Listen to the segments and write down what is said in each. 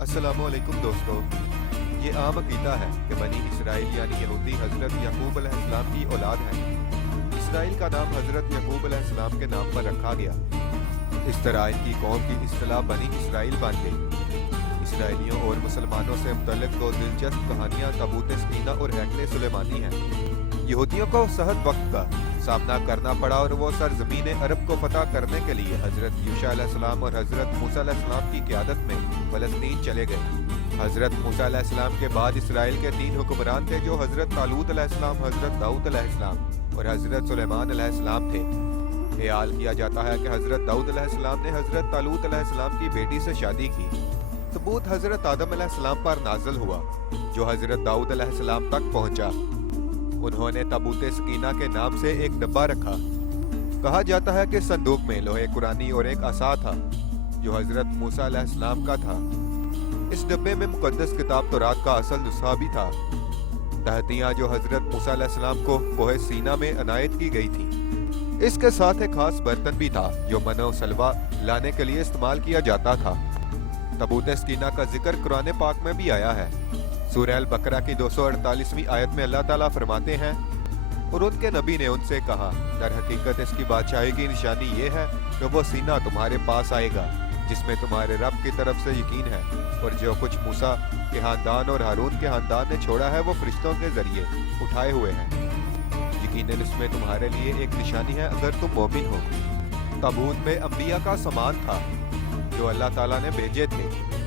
अस्सलामुअलैकुम दोस्तों, ये आम अकीदा है कि बनी इसराइल यानी यहूदी हज़रत याकूब अलैहिस्सलाम की औलाद हैं। इसराइल का नाम हज़रत याकूब अलैहिस्सलाम के नाम पर रखा गया। इस तरह इनकी कौम की इस्तिलाह बनी इसराइल बन गई। इसराइलियों और मुसलमानों से मुतल्लिक़ दो दिलचस्प कहानियाँ तबूत सकीना और हैकल सुलेमानी हैं। यहूदियों को सहद वक्त का सामना करना पड़ा और वो सरज़मीन अरब को फतह करने के लिए हज़रत यूशा अलैहिस्सलाम और हज़रत मूसा अलैहिस्सलाम की क़यादत में फ़लस्तीन चले गए। हज़रत मूसा अलैहिस्सलाम के बाद इसराइल के 3 हुक्मरान थे जो हज़रत तालूत अलैहिस्सलाम, हज़रत दाऊद अलैहिस्सलाम और हज़रत सुलेमान अलैहिस्सलाम थे। ख्याल किया जाता है कि हज़रत दाऊद अलैहिस्सलाम ने हज़रत तालूत अलैहिस्सलाम की बेटी से शादी की। तबूत हज़रत आदम अलैहिस्सलाम पर नाज़िल हुआ जो हज़रत दाऊद अलैहिस्सलाम तक पहुँचा। उन्होंने तबूत सकीना के नाम से एक डब्बा रखा। कहा जाता है कि संदूक में लोहे कुरानी और एक असा था जो हज़रत मूसा अलैहिस्सलाम का था। इस डब्बे में मुकद्दस किताब तौरात का असल नुस्खा भी था। तहतियाँ जो हज़रत मूसा अलैहिस्सलाम को कोहे सीना में अनायत की गई थी। इसके साथ एक खास बर्तन भी था जो मनो सलवा लाने के लिए इस्तेमाल किया जाता था। तबूत सकीना का जिक्र कुरान पाक में भी आया है। सूरह अल बकरा की 248वीं आयत में अल्लाह ताला फरमाते हैं, और उनके नबी ने उनसे कहा, दर हकीकत इसकी बादशाही की निशानी ये है कि वो सीना तुम्हारे पास आएगा जिसमें तुम्हारे रब की तरफ से यकीन है, और जो कुछ मूसा के खानदान और हारून के खानदान ने छोड़ा है वो फरिश्तों के जरिए उठाए हुए हैं। यकीनन इसमें तुम्हारे लिए एक निशानी है अगर तुम मोमिन हो। तबूत में अंबिया का सामान था जो अल्लाह ताला ने भेजे थे।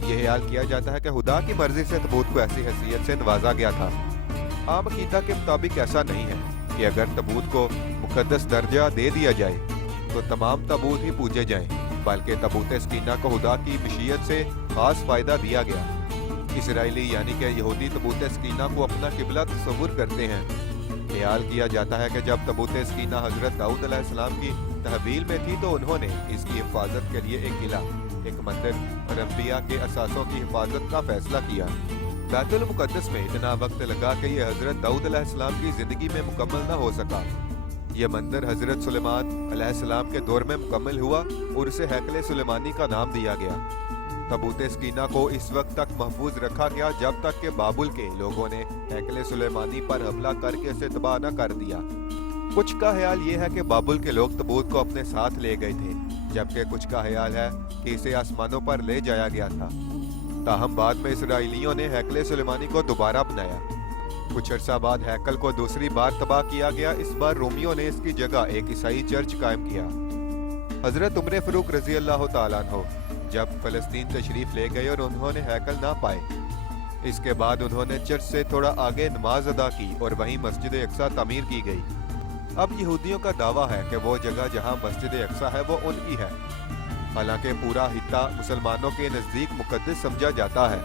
यह ख्याल किया जाता है कि खुदा की मर्जी से तबूत को ऐसी हैसियत से नवाजा गया था। आम अकीदा के मुताबिक ऐसा नहीं है कि अगर तबूत को मुकद्दस दर्जा दे दिया जाए तो तमाम तबूत ही पूजे जाएं, बल्कि तबूत सकीना को खुदा की मशीयत से खास फायदा दिया गया। इसराइली यानी कि यहूदी तबूत सकीना को अपना किबला तस्वुर करते हैं। ख्याल किया जाता है कि जब तबूत सकीना हज़रत दाऊद अलैहिस्सलाम की तहवील में थी तो उन्होंने इसकी हिफाजत के लिए एक किला, एक मंदिर और अंबिया के असासों की हिफाजत का फैसला किया। बैतुल मुकद्दस में इतना वक्त लगा कि यह हज़रत दाऊद अलैहिस्सलाम की ज़िंदगी में मुकम्मल न हो सका। यह मंदिर हज़रत सुलेमान अलैहिस्सलाम के दौर में मुकम्मल हुआ और उसे हैकल सुलेमानी का नाम दिया गया। तबूत सकीना को इस वक्त तक महफूज रखा गया जब तक कि बाबुल के लोगों ने हैकल सुलेमानी पर हमला करके इसे तबाह न कर दिया। कुछ का ख्याल ये है कि बाबुल के लोग तबूत को अपने साथ ले गए थे, जबकि कुछ का ख्याल है कि इसे आसमानों पर ले जाया गया था। ताहम बाद में इसराइलियों ने हैकल सुलेमानी को दोबारा बनाया। कुछ अरसा बाद हैकल को दूसरी बार तबाह किया गया। इस बार रोमियों ने इसकी जगह एक ईसाई चर्च कायम किया। हज़रत उमर फ़ारूक रज़ी अल्लाह तआला अन्हु जब फ़लस्तीन तशरीफ़ ले गए और उन्होंने हैकल ना पाए, इसके बाद उन्होंने चर्च से थोड़ा आगे नमाज अदा की और वहीं मस्जिद अक्सा तामीर की गई। अब यहूदियों का दावा है कि वो जगह जहां मस्जिद अक्सा है वो उनकी है, हालांकि पूरा हित्ता मुसलमानों के नज़दीक मुकद्दस समझा जाता है।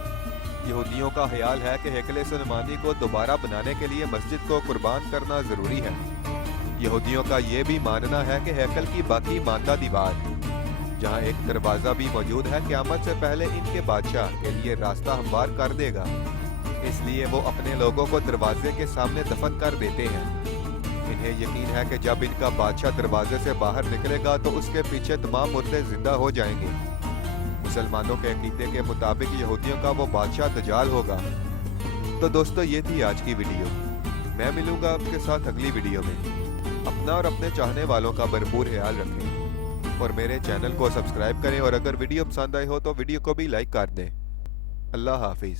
यहूदियों का ख्याल है कि हैकल सुलेमानी को दोबारा बनाने के लिए मस्जिद को कुर्बान करना ज़रूरी है। यहूदियों का ये भी मानना है कि हैकल की बाकी मानदा दीवार, जहां एक दरवाज़ा भी मौजूद है, क़यामत से पहले इनके बादशाह के लिए रास्ता हमवार कर देगा। इसलिए वो अपने लोगों को दरवाजे के सामने दफन कर देते हैं। इन्हें यकीन है कि जब इनका बादशाह दरवाजे से बाहर निकलेगा तो उसके पीछे तमाम मुर्दे जिंदा हो जाएंगे। मुसलमानों के अकीदे के मुताबिक यहूदियों का वो बादशाह दज्जाल होगा। तो दोस्तों, ये थी आज की वीडियो। मैं मिलूंगा आपके साथ अगली वीडियो में। अपना और अपने चाहने वालों का भरपूर ख्याल रखें और मेरे चैनल को सब्सक्राइब करें, और अगर वीडियो पसंद आए हो तो वीडियो को भी लाइक कर दें। अल्लाह हाफिज़।